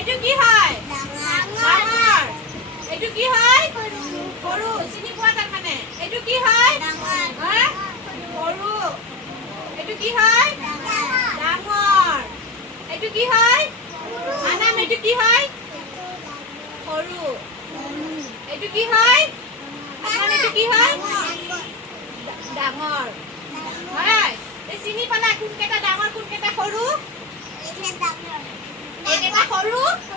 এইটো কি হয়? ডাঙৰ। এইটো কি হয়? সৰু। চিনি পোৱা তাৰমানে? এইটো কি হয়? সৰু। এইটো কি হয়? ডাঙৰ। এইটো কি হয়? আনাম এইটো কি হয়? সৰু। এইটো কি হয়? এইটো কি হয়? ডাঙৰ। হয়। এই চিনি পালা কোনকেইটা ডাঙৰ কোনকেইটা সৰু এইকেইটা সৰু